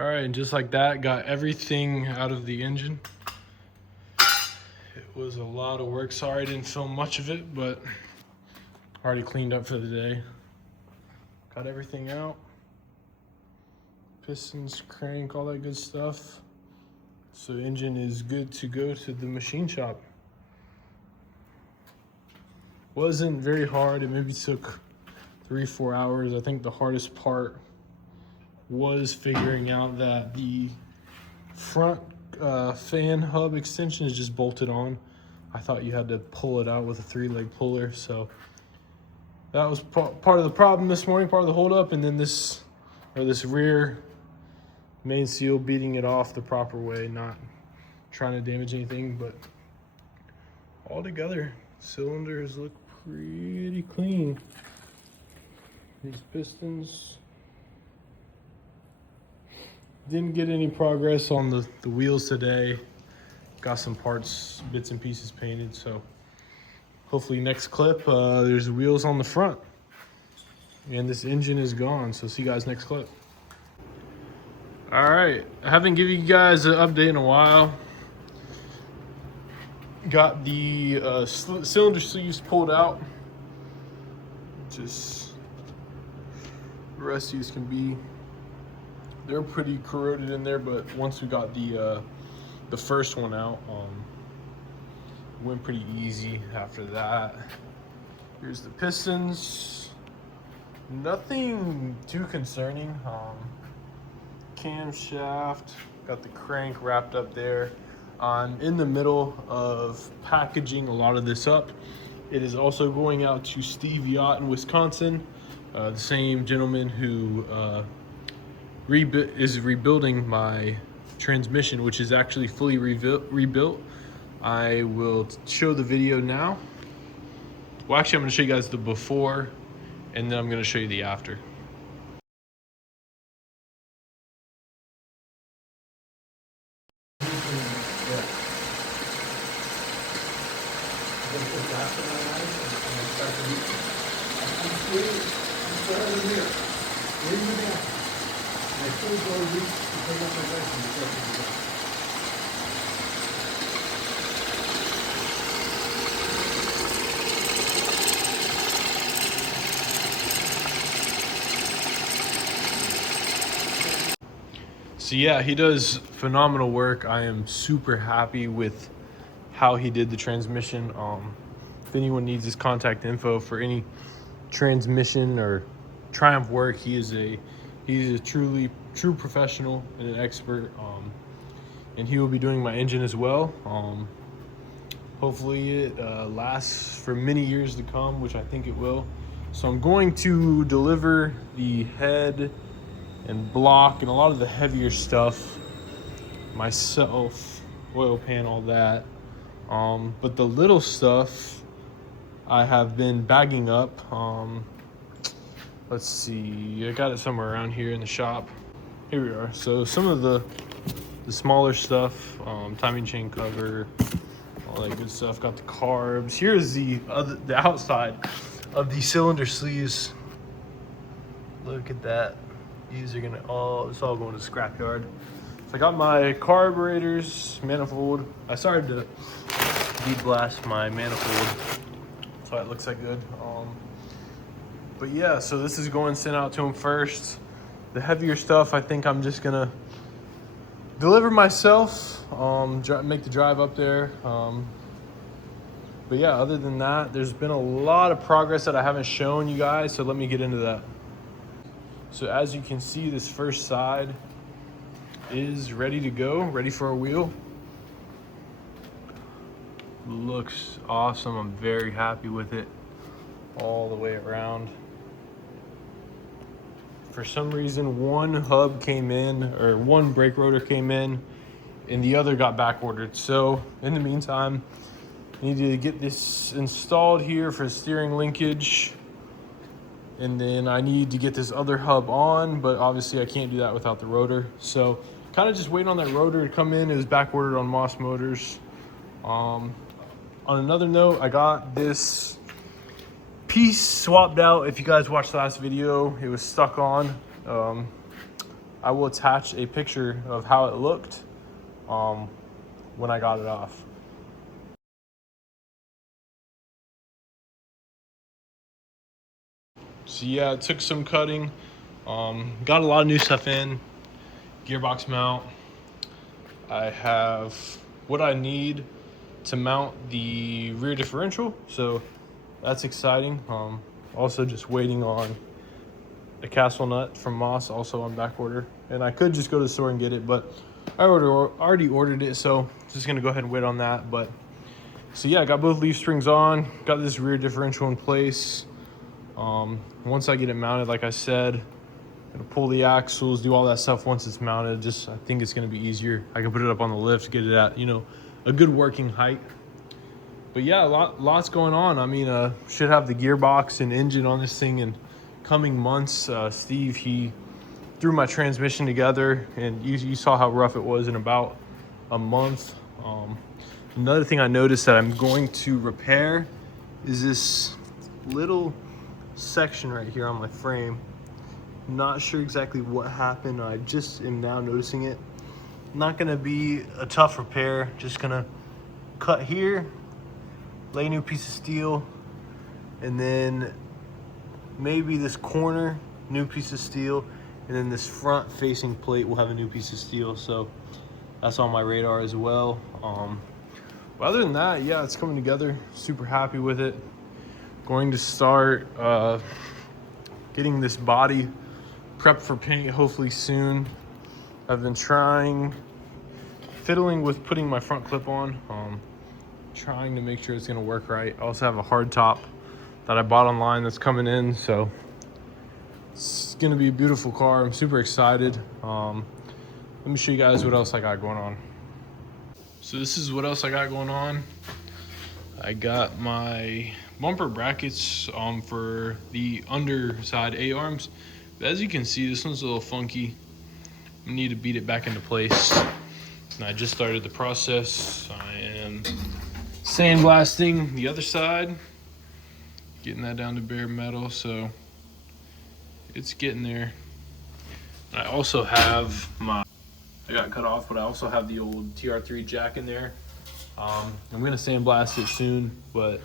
All right, and just like that, got everything out of the engine. It was a lot of work. Sorry I didn't film much of it, but already cleaned up for the day. Got everything out. Pistons, crank, all that good stuff. So the engine is good to go to the machine shop. Wasn't very hard. It maybe took 3-4 hours. I think the hardest part was figuring out that the front fan hub extension is just bolted on. I thought you had to pull it out with a 3-leg puller, so that was part of the problem this morning, part of the holdup. And then this rear main seal, beating it off the proper way, not trying to damage anything, but all together, cylinders look pretty clean. These pistons, didn't get any progress on the wheels today. Got some parts, bits and pieces painted, so hopefully next clip there's wheels on the front and this engine is gone. So see you guys next clip. All right, I haven't given you guys an update in a while. Got the cylinder sleeves pulled out, just rusty as can be. They're pretty corroded in there, but once we got the first one out, went pretty easy after that. Here's the pistons. Nothing too concerning. Camshaft, got the crank wrapped up there. I'm in the middle of packaging a lot of this up. It is also going out to Steve Yacht in Wisconsin, the same gentleman who is rebuilding my transmission, which is actually fully rebuilt. I will show the video now. Well, actually, I'm going to show you guys the before, and then I'm going to show you the after. So yeah, he does phenomenal work. I am super happy with how he did the transmission. If anyone needs his contact info for any transmission or Triumph work, he's a true professional and an expert. And he will be doing my engine as well. Hopefully it lasts for many years to come, which I think it will. So I'm going to deliver the head and block and a lot of the heavier stuff myself, oil pan, all that. But the little stuff I have been bagging up. Let's see, I got it somewhere around here in the shop. Here we are. So some of the smaller stuff, timing chain cover, all that good stuff. Got the carbs. Here's the outside of the cylinder sleeves. Look at that. These are it's all going to the scrapyard. So I got my carburetors, manifold. I started to de-blast my manifold, so it looks like good. But yeah, so this is going sent out to him first. The heavier stuff, I think I'm just gonna deliver myself, make the drive up there. But yeah, other than that, there's been a lot of progress that I haven't shown you guys, so let me get into that. So as you can see, this first side is ready to go, ready for a wheel. Looks awesome. I'm very happy with it all the way around. For some reason, one hub came in, or one brake rotor came in, and the other got back ordered. So in the meantime, I need to get this installed here for steering linkage. And then I need to get this other hub on, but obviously I can't do that without the rotor. So kind of just waiting on that rotor to come in. It was back ordered on Moss Motors. On another note, I got this piece swapped out. If you guys watched the last video, it was stuck on. I will attach a picture of how it looked when I got it off. So yeah, it took some cutting. Got a lot of new stuff in. Gearbox mount. I have what I need to mount the rear differential, so that's exciting. Also just waiting on a castle nut from Moss, also on back order. And I could just go to the store and get it, but I already ordered it, so just gonna go ahead and wait on that. But so yeah, I got both leaf springs on, got this rear differential in place. Once I get it mounted, like I said, gonna pull the axles, do all that stuff once it's mounted. I think it's gonna be easier. I can put it up on the lift, get it at, a good working height. But yeah, lots going on. I mean, should have the gearbox and engine on this thing in coming months. Steve, he threw my transmission together, and you saw how rough it was in about a month. Another thing I noticed that I'm going to repair is this little section right here on my frame. Not sure exactly what happened. I just am now noticing it. Not gonna be a tough repair. Just gonna cut here, lay a new piece of steel, and then maybe this corner, new piece of steel, and then this front facing plate will have a new piece of steel. So that's on my radar as well. But other than that, yeah, it's coming together. Super happy with it. Going to start getting this body prepped for paint hopefully soon. I've been fiddling with putting my front clip on, trying to make sure it's gonna work right. I also have a hard top that I bought online that's coming in, so it's gonna be a beautiful car. I'm super excited. Let me show you guys what else I got going on. So this is what else I got going on. I got my bumper brackets for the underside A-arms. As you can see, this one's a little funky. I need to beat it back into place. And I just started the process. I am sandblasting the other side, getting that down to bare metal, so it's getting there. I also have I got cut off, but I also have the old TR3 jack in there. I'm gonna sandblast it soon, but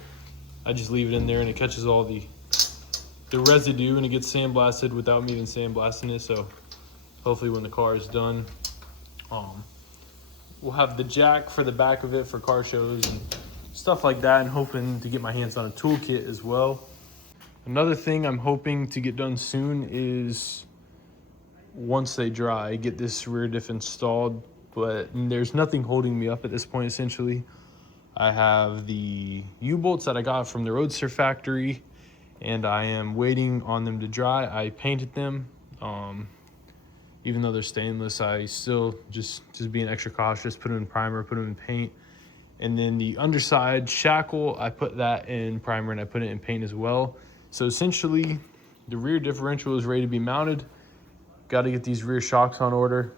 I just leave it in there and it catches all the residue and it gets sandblasted without me even sandblasting it. So hopefully when the car is done, we'll have the jack for the back of it for car shows and stuff like that, and hoping to get my hands on a toolkit as well. Another thing I'm hoping to get done soon is, once they dry, get this rear diff installed, but there's nothing holding me up at this point. Essentially, I have the U-bolts that I got from the Roadster factory, and I am waiting on them to dry. I painted them. Even though they're stainless, I still just being extra cautious, put them in primer, put them in paint. And then the underside shackle, I put that in primer and I put it in paint as well. So essentially, the rear differential is ready to be mounted. Got to get these rear shocks on order.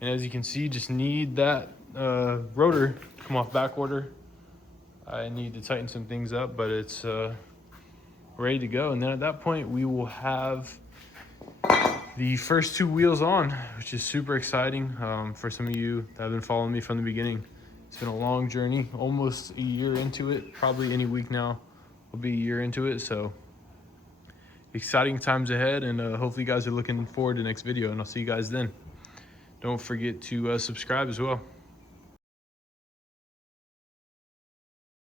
And as you can see, just need that rotor come off back order. I need to tighten some things up, but it's ready to go. And then at that point, we will have the first two wheels on, which is super exciting for some of you that have been following me from the beginning. It's been a long journey, almost a year into it. Probably any week now will be a year into it. So exciting times ahead, and hopefully you guys are looking forward to the next video, and I'll see you guys then. Don't forget to subscribe as well.